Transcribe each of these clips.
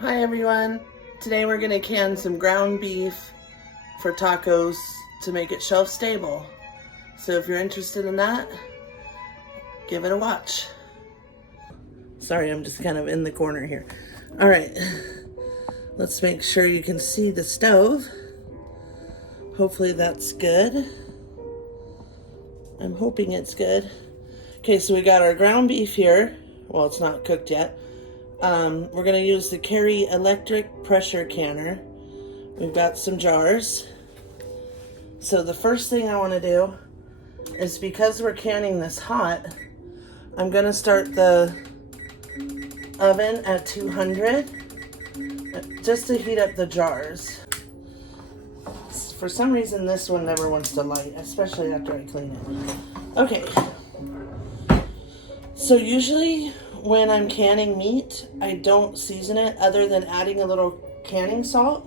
Hi everyone. Today we're going to can some ground beef for tacos to make it shelf stable. So if you're interested in that, give it a watch. Sorry, I'm just kind of in the corner here. All right, let's make sure you can see the stove. Hopefully that's good. I'm hoping it's good. Okay, so we got our ground beef here. Well, it's not cooked yet. We're gonna use the Carey Electric Pressure Canner. We've got some jars. So the first thing I wanna do is, because we're canning this hot, I'm gonna start the oven at 200 just to heat up the jars. For some reason, this one never wants to light, especially after I clean it. Okay. So usually when I'm canning meat, I don't season it other than adding a little canning salt.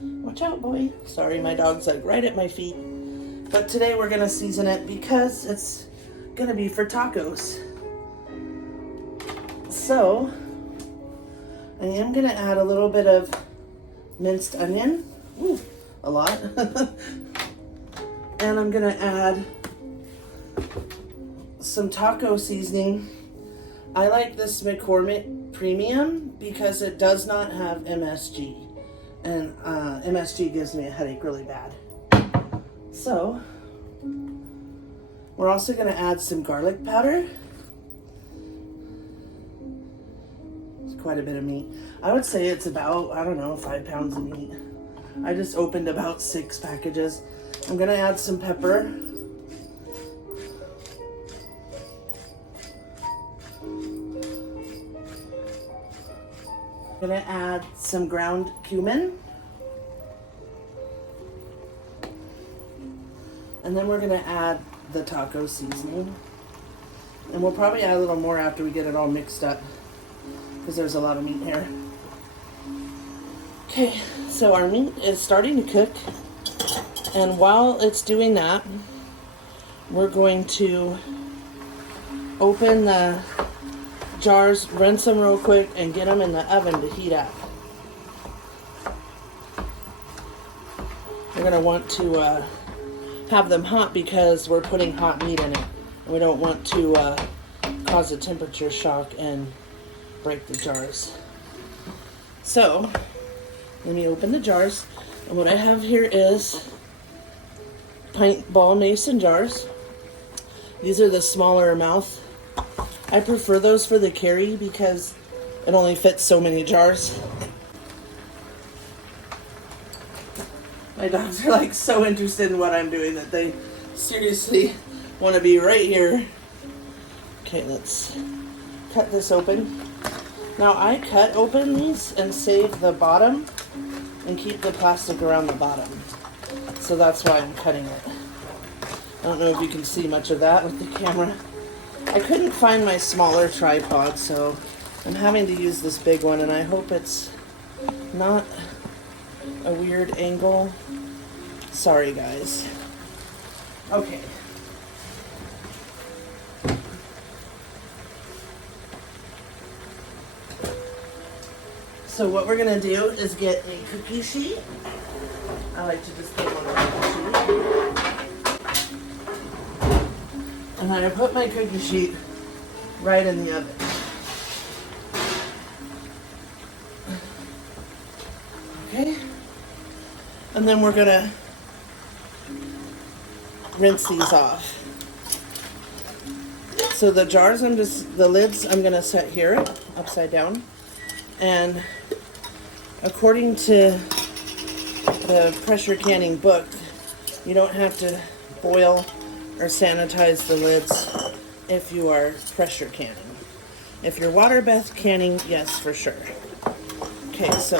Watch out, boy. Sorry, my dog's like right at my feet. But today we're gonna season it because it's gonna be for tacos. So I am gonna add a little bit of minced onion. Ooh, a lot. And I'm gonna add some taco seasoning. I like this McCormick Premium because it does not have MSG, and MSG gives me a headache really bad. So we're also going to add some garlic powder. It's quite a bit of meat. I would say it's about, I don't know, 5 pounds of meat. I just opened about 6 packages. I'm going to add some pepper. I'm gonna add some ground cumin. And then we're gonna add the taco seasoning. And we'll probably add a little more after we get it all mixed up, because there's a lot of meat here. Okay, so our meat is starting to cook. And while it's doing that, we're going to open the jars, rinse them real quick, and get them in the oven to heat up. We're going to want to have them hot because we're putting hot meat in it. And we don't want to cause a temperature shock and break the jars. So, let me open the jars. And what I have here is pint ball mason jars. These are the smaller mouth. I prefer those for the Carey because it only fits so many jars. My dogs are like so interested in what I'm doing that they seriously want to be right here. Okay, let's cut this open. Now I cut open these and save the bottom and keep the plastic around the bottom. So that's why I'm cutting it. I don't know if you can see much of that with the camera. I couldn't find my smaller tripod, so I'm having to use this big one, and I hope it's not a weird angle. Sorry, guys. Okay. So what we're going to do is get a cookie sheet. I like to just put one on a cookie sheet. And then I put my cookie sheet right in the oven. Okay. And then we're gonna rinse these off. So the jars, the lids I'm gonna set here upside down. And according to the pressure canning book, you don't have to boil or sanitize the lids if you are pressure canning. If you're water bath canning, yes, for sure. Okay, so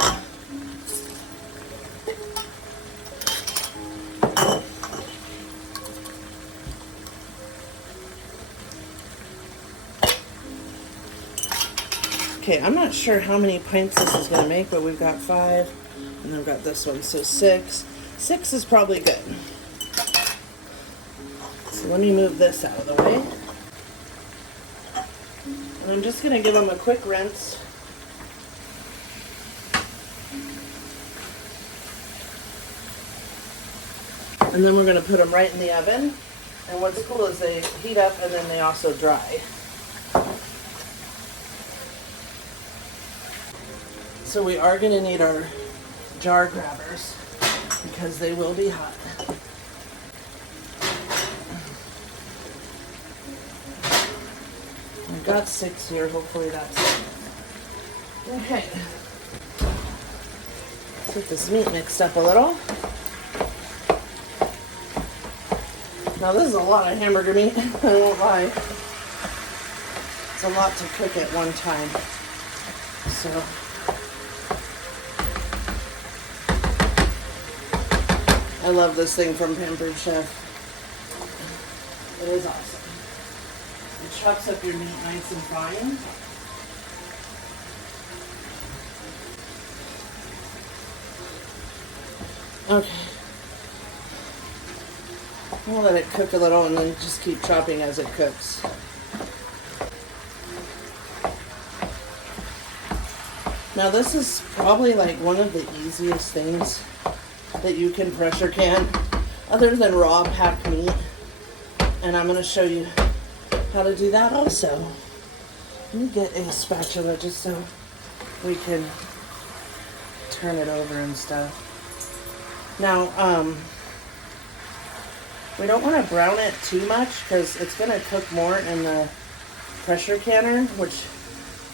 okay, I'm not sure how many pints this is going to make, but we've got 5, and I've got this one, so 6. 6 is probably good. So let me move this out of the way. And I'm just going to give them a quick rinse. And then we're going to put them right in the oven. And what's cool is they heat up and then they also dry. So we are going to need our jar grabbers because they will be hot. I've got 6 here, hopefully that's it. Okay. Let's get this meat mixed up a little. Now this is a lot of hamburger meat, I won't lie. It's a lot to cook at one time. So I love this thing from Pampered Chef. It is awesome. It chops up your meat nice and fine. Okay. I'll let it cook a little and then just keep chopping as it cooks. Now this is probably like one of the easiest things that you can pressure can other than raw packed meat. And I'm going to show you how to do that also. Let me get a spatula just so we can turn it over and stuff. Now, we don't want to brown it too much because it's going to cook more in the pressure canner, which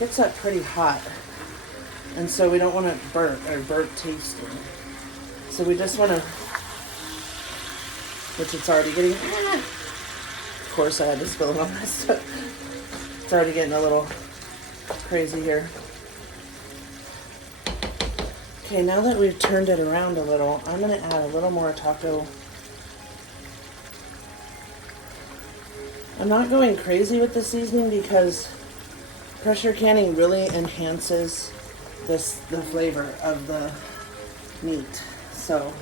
gets up pretty hot. And so we don't want it burnt or burnt tasting. So we just want to, which it's already getting, of course I had to spill it on my stuff. It's already getting a little crazy here. Okay, now that we've turned it around a little, I'm going to add a little more taco. I'm not going crazy with the seasoning because pressure canning really enhances the flavor of the meat. So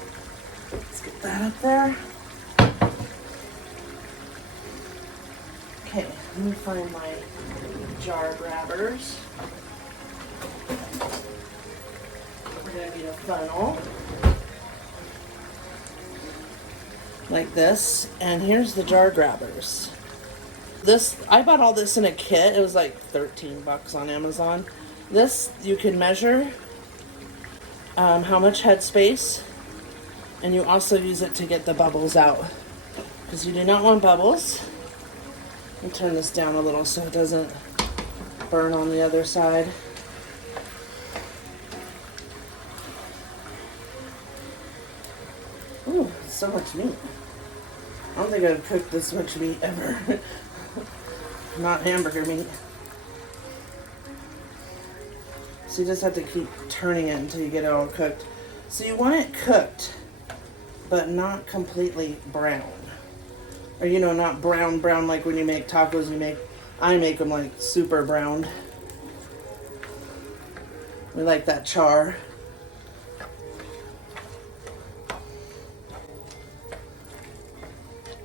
let's get that up there. Okay, let me find my jar grabbers. We're going to need a funnel like this, and here's the jar grabbers. This, I bought all this in a kit. It was like 13 bucks on Amazon. This, you can measure how much head space, and you also use it to get the bubbles out because you do not want bubbles. Let me turn this down a little so it doesn't burn on the other side. Ooh, so much meat. I don't think I've cooked this much meat ever. Not hamburger meat. So you just have to keep turning it until you get it all cooked. So you want it cooked, but not completely brown. Or, you know, not brown like when you make tacos. I make them like super brown. We like that char.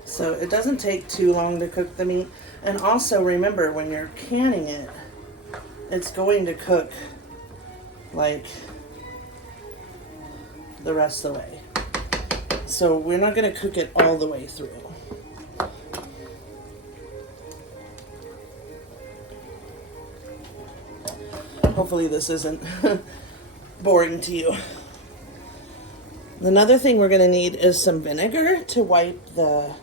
So it doesn't take too long to cook the meat. And also remember, when you're canning it, it's going to cook like the rest of the way. So we're not going to cook it all the way through. Hopefully this isn't boring to you. Another thing we're going to need is some vinegar to wipe the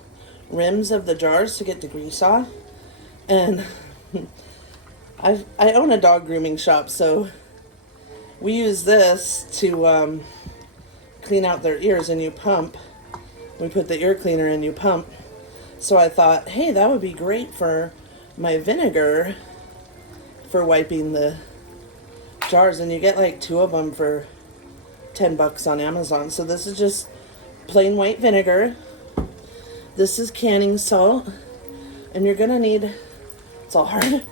rims of the jars to get the grease off. And I own a dog grooming shop, so we use this to clean out their ears, and you pump. We put the ear cleaner and you pump. So I thought, hey, that would be great for my vinegar for wiping the jars, and you get like 2 of them for 10 bucks on Amazon. So this is just plain white vinegar. This is canning salt, and you're gonna need, it's all hard,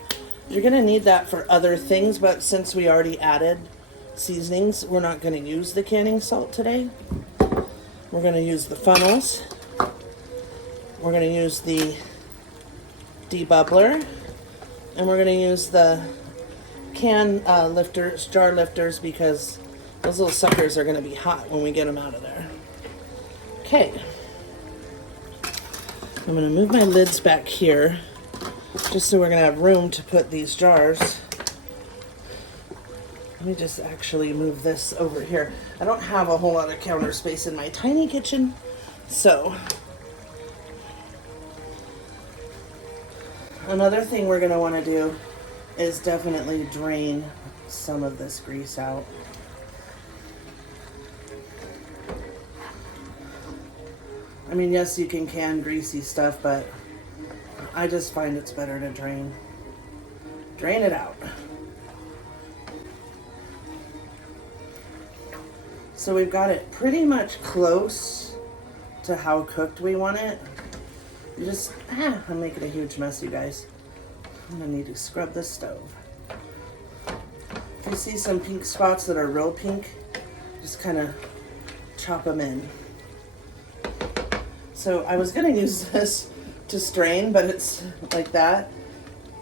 you're gonna need that for other things, but since we already added seasonings, we're not gonna use the canning salt today. We're gonna use the funnels. We're gonna use the debubbler, and we're gonna use the can lifters, jar lifters, because those little suckers are gonna be hot when we get them out of there. Okay. I'm gonna move my lids back here just so we're gonna have room to put these jars. Let me just actually move this over here. I don't have a whole lot of counter space in my tiny kitchen, so. Another thing we're gonna wanna do is definitely drain some of this grease out. I mean, yes, you can can greasy stuff, but I just find it's better to drain it out. So we've got it pretty much close to how cooked we want it. You just, I'm making a huge mess, you guys. I'm gonna need to scrub this stove. If you see some pink spots that are real pink, just kind of chop them in. So I was gonna use this to strain, but it's like that.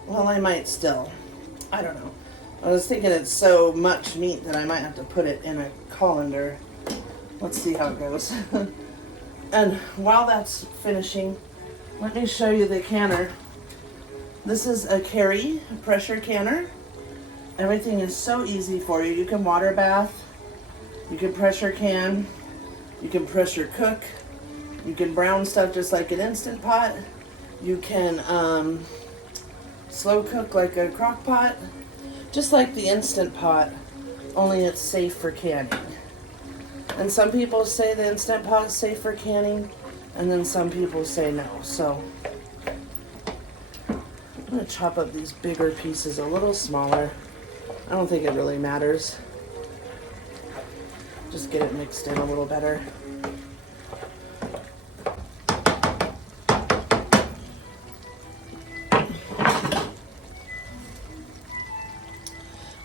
Well, I might still. I don't know. I was thinking it's so much meat that I might have to put it in a colander. Let's see how it goes. And while that's finishing, let me show you the canner. This is a Carey pressure canner. Everything is so easy for you. You can water bath, you can pressure can, you can pressure cook, you can brown stuff just like an Instant Pot, you can slow cook like a crock pot, just like the Instant Pot, only it's safe for canning. And some people say the Instant Pot is safe for canning, and then some people say no. So I'm gonna chop up these bigger pieces a little smaller. I don't think it really matters. Just get it mixed in a little better.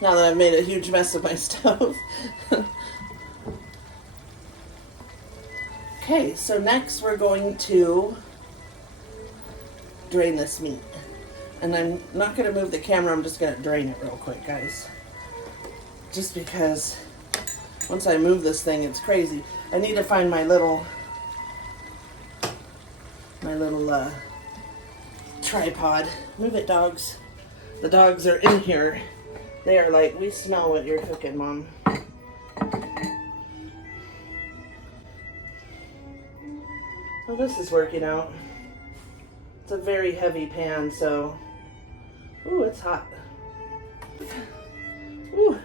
Now that I've made a huge mess of my stove. Okay, so next we're going to drain this meat. And I'm not going to move the camera, I'm just going to drain it real quick, guys. Just because once I move this thing, it's crazy. I need to find my little tripod. Move it, dogs. The dogs are in here. They are like, we smell what you're cooking, Mom. Well, this is working out. It's a very heavy pan, so... Ooh, it's hot. Ooh.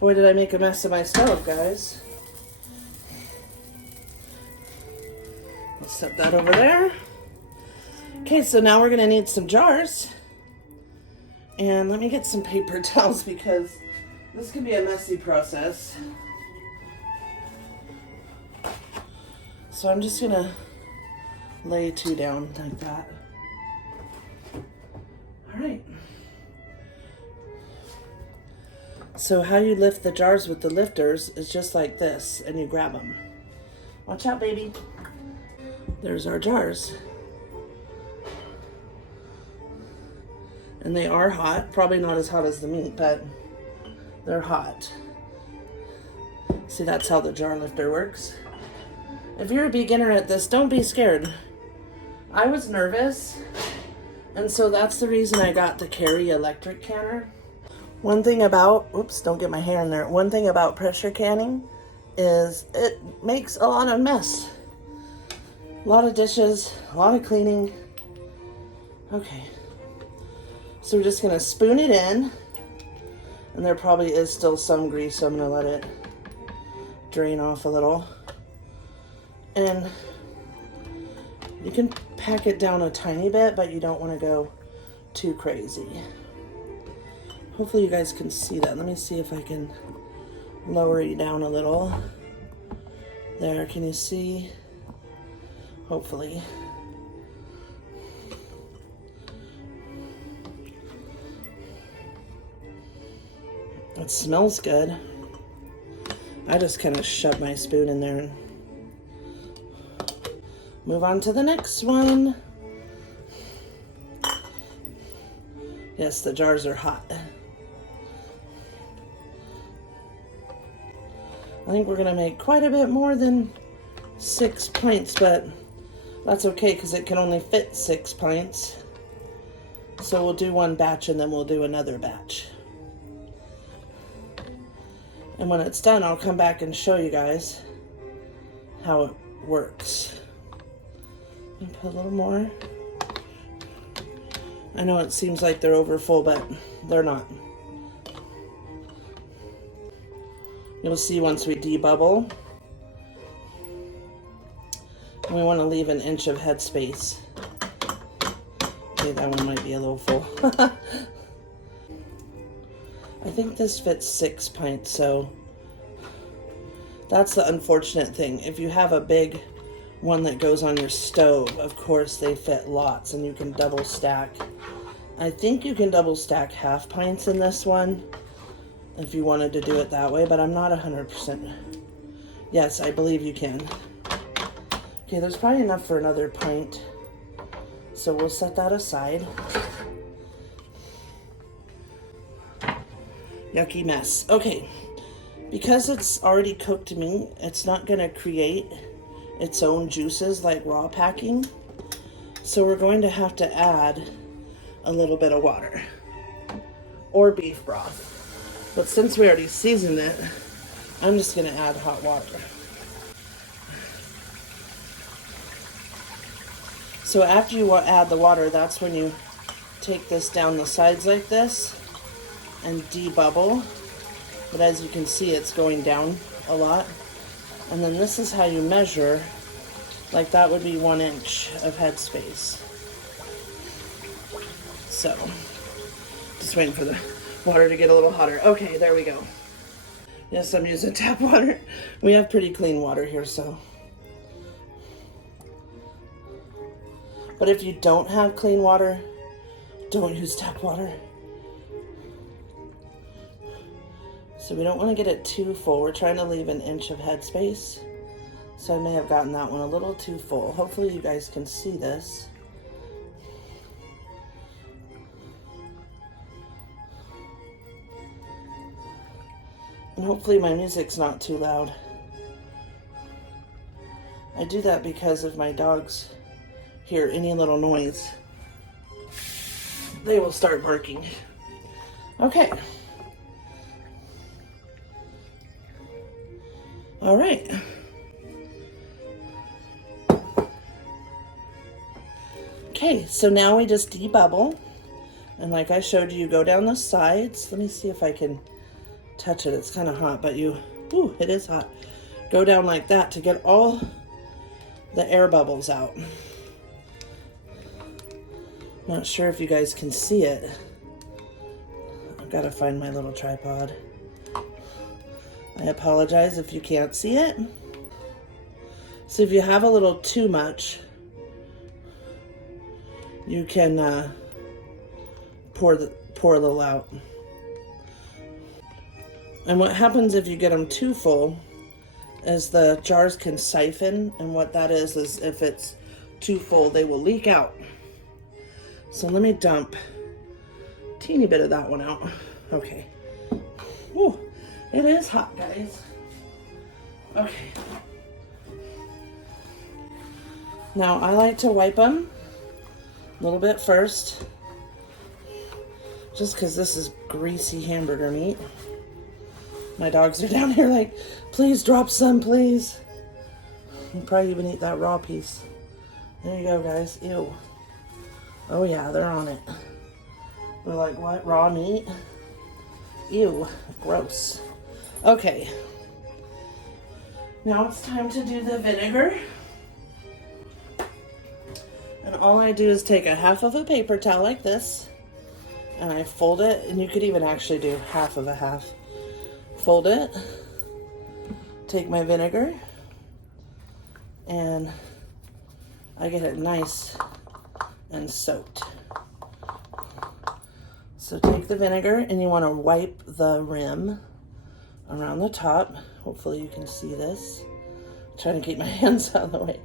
Boy, did I make a mess of my stove, guys. Let's set that over there. Okay, so now we're gonna need some jars. And let me get some paper towels because this can be a messy process. So I'm just gonna lay 2 down like that. All right. So how you lift the jars with the lifters is just like this, and you grab them. Watch out, baby. There's our jars. And they are hot. Probably not as hot as the meat, but they're hot. See, that's how the jar lifter works. If you're a beginner at this, don't be scared. I was nervous, and so that's the reason I got the Carey Electric Canner. One thing about, oops, don't get my hair in there. One thing about pressure canning is it makes a lot of mess. A lot of dishes, a lot of cleaning. Okay. So we're just gonna spoon it in, and there probably is still some grease, so I'm gonna let it drain off a little. And you can pack it down a tiny bit, but you don't want to go too crazy. Hopefully you guys can see that. Let me see if I can lower you down a little. There, can you see? Hopefully. It smells good. I just kind of shove my spoon in there and move on to the next one. Yes, the jars are hot. I think we're gonna make quite a bit more than 6 pints, but That's okay because it can only fit 6 pints. So we'll do one batch and then we'll do another batch. And when it's done, I'll come back and show you guys how it works. And put a little more. I know it seems like they're over full, but they're not. You'll see once we debubble. We want to leave an inch of head space. Okay, that one might be a little full. I think this fits 6 pints, so that's the unfortunate thing. If you have a big one that goes on your stove, of course they fit lots and you can double stack. I think you can double stack half pints in this one if you wanted to do it that way, but I'm not 100%. Yes, I believe you can. Okay, there's probably enough for another pint, so we'll set that aside. Yucky mess. Okay, because it's already cooked meat, it's not going to create its own juices like raw packing, so we're going to have to add a little bit of water or beef broth. But since we already seasoned it, I'm just going to add hot water. So after you add the water, that's when you take this down the sides like this and debubble. But as you can see, it's going down a lot. And then this is how you measure, like that would be 1 inch of headspace. So, just waiting for the water to get a little hotter. Okay, there we go. Yes, I'm using tap water. We have pretty clean water here, so. But if you don't have clean water, don't use tap water. So we don't want to get it too full. We're trying to leave an inch of headspace. So I may have gotten that one a little too full. Hopefully you guys can see this. And hopefully my music's not too loud. I do that because if my dogs hear any little noise, they will start barking. Okay. All right. Okay, so now we just debubble. And like I showed you, go down the sides. Let me see if I can touch it. It's kind of hot, but ooh, it is hot. Go down like that to get all the air bubbles out. Not sure if you guys can see it. I've got to find my little tripod. I apologize if you can't see it. So if you have a little too much, you can pour a little out. And what happens if you get them too full is the jars can siphon, and what that is if it's too full, they will leak out. So let me dump a teeny bit of that one out. Okay. Ooh, it is hot, guys. Okay. Now I like to wipe them a little bit first, just because this is greasy hamburger meat. My dogs are down here like, please drop some, please. You probably even eat that raw piece. There you go, guys. Ew. Oh yeah, they're on it. We're like, what? Raw meat? Ew. Gross. Okay. Now it's time to do the vinegar. And all I do is take a half of a paper towel like this, and I fold it, and you could even actually do half of a half. Fold it, take my vinegar, and I get it nice and soaked. So take the vinegar, and you want to wipe the rim around the top. Hopefully you can see this. I'm trying to keep my hands out of the way.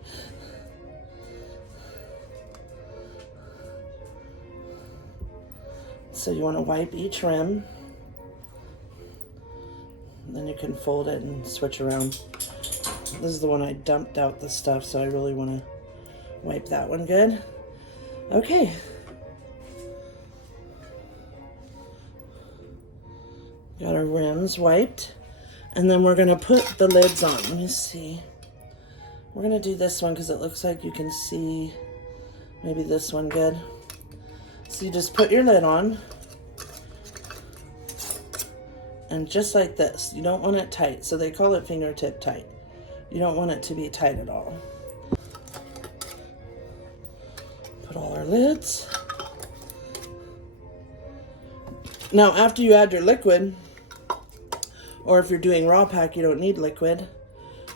So you want to wipe each rim. Then you can fold it and switch around. This is the one I dumped out the stuff, so I really want to Wipe that one good. Okay. Got our rims wiped. And then we're gonna put the lids on. Let me see. We're gonna do this one because it looks like you can see maybe this one good. So you just put your lid on. And just like this, you don't want it tight. So they call it fingertip tight. You don't want it to be tight at all. Put all our lids. Now, after you add your liquid, or if you're doing raw pack, you don't need liquid.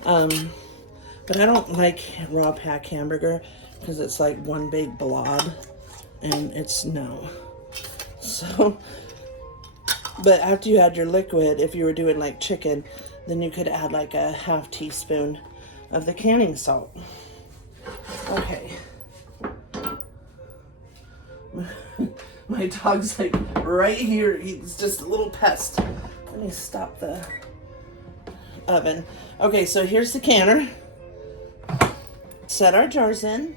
But I don't like raw pack hamburger because it's like one big blob and it's no. So, but after you add your liquid, if you were doing like chicken, then you could add like a half teaspoon of the canning salt. Okay. My dog's like right here. He's just a little pest. Let me stop the oven. Okay, so here's the canner. Set our jars in.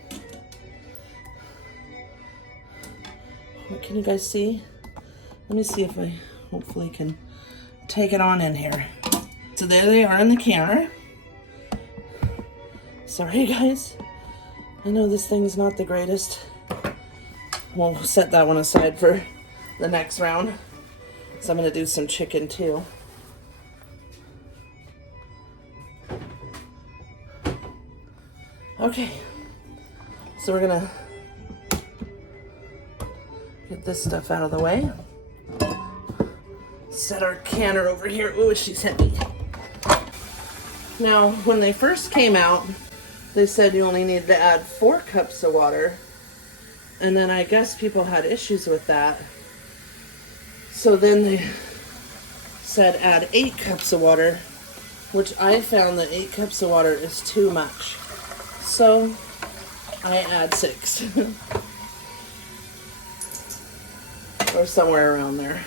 What can you guys see? Let me see if I hopefully can take it on in here. So there they are in the canner. Sorry guys. I know this thing's not the greatest. We'll set that one aside for the next round. So I'm gonna do some chicken too. Okay, so we're gonna get this stuff out of the way. Set our canner over here. Ooh, she's heavy. Now, when they first came out, they said you only needed to add 4 cups of water. And then I guess people had issues with that. So then they said add 8 cups of water, which I found that 8 cups of water is too much. So I add 6. Or somewhere around there.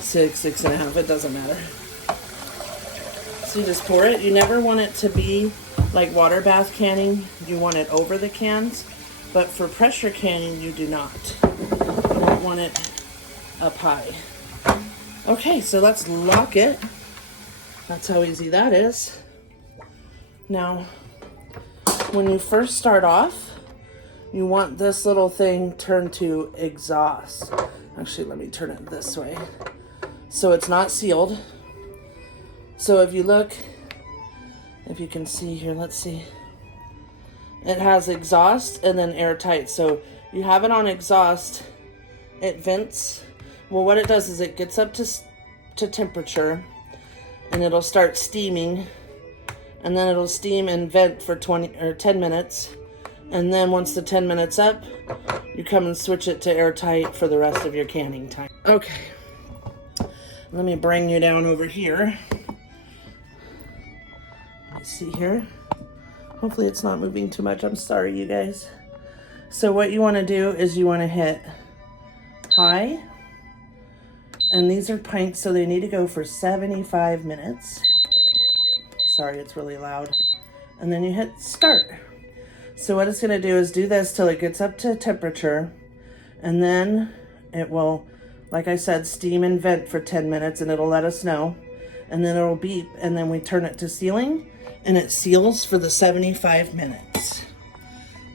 6, 6.5, it doesn't matter. So you just pour it. You never want it to be like water bath canning. You want it over the cans. But for pressure canning, you do not. You don't want it up high. Okay, so let's lock it. That's how easy that is. Now, when you first start off, you want this little thing turned to exhaust. Actually, let me turn it this way. So it's not sealed. So if you look, if you can see here, let's see. It has exhaust and then airtight. So you have it on exhaust, it vents. Well, what it does is it gets up to temperature and it'll start steaming, and then it'll steam and vent for 10 minutes. And then once the 10 minutes up, you come and switch it to airtight for the rest of your canning time. Okay, let me bring you down over here. Let's see here. Hopefully it's not moving too much. I'm sorry, you guys. So what you want to do is you want to hit high. And these are pints, so they need to go for 75 minutes. Sorry, it's really loud. And then you hit start. So what it's going to do is do this till it gets up to temperature. And then it will, like I said, steam and vent for 10 minutes, and it'll let us know. And then it'll beep, and then we turn it to sealing, and it seals for the 75 minutes.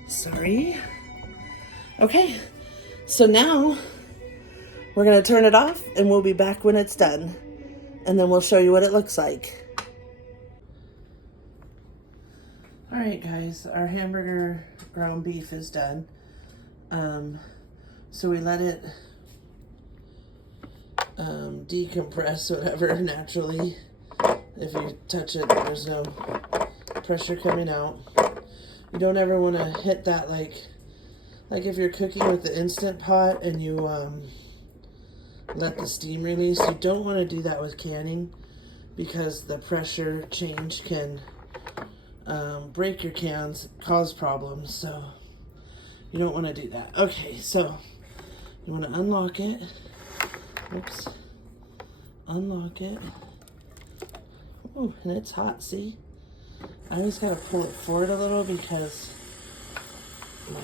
Sorry. Okay, so now we're gonna turn it off, and we'll be back when it's done. And then we'll show you what it looks like. All right, guys, our hamburger ground beef is done. So we let it decompress, whatever, naturally. If you touch it, there's no pressure coming out. You don't ever want to hit that like if you're cooking with the Instant Pot and you let the steam release. You don't want to do that with canning because the pressure change can break your cans, cause problems. So you don't want to do that. Okay, so you want to unlock it. Oops. Unlock it. Oh, and it's hot, see? I always gotta pull it forward a little because my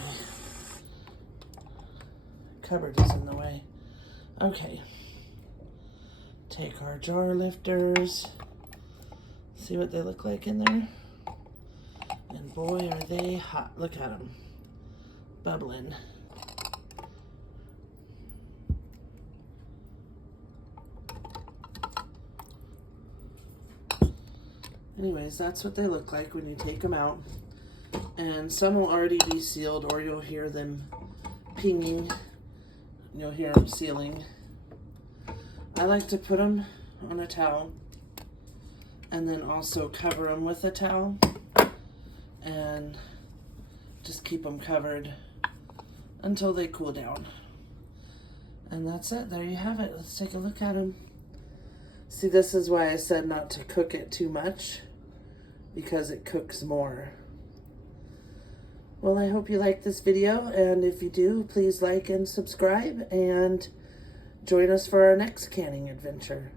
cupboard is in the way. Okay. Take our jar lifters. See what they look like in there? And boy, are they hot. Look at them. Bubbling. Anyways, that's what they look like when you take them out. And some will already be sealed, or you'll hear them pinging. You'll hear them sealing. I like to put them on a towel and then also cover them with a towel and just keep them covered until they cool down. And that's it. There you have it. Let's take a look at them. See, this is why I said not to cook it too much, because it cooks more. Well, I hope you like this video, and if you do, please like and subscribe, and join us for our next canning adventure.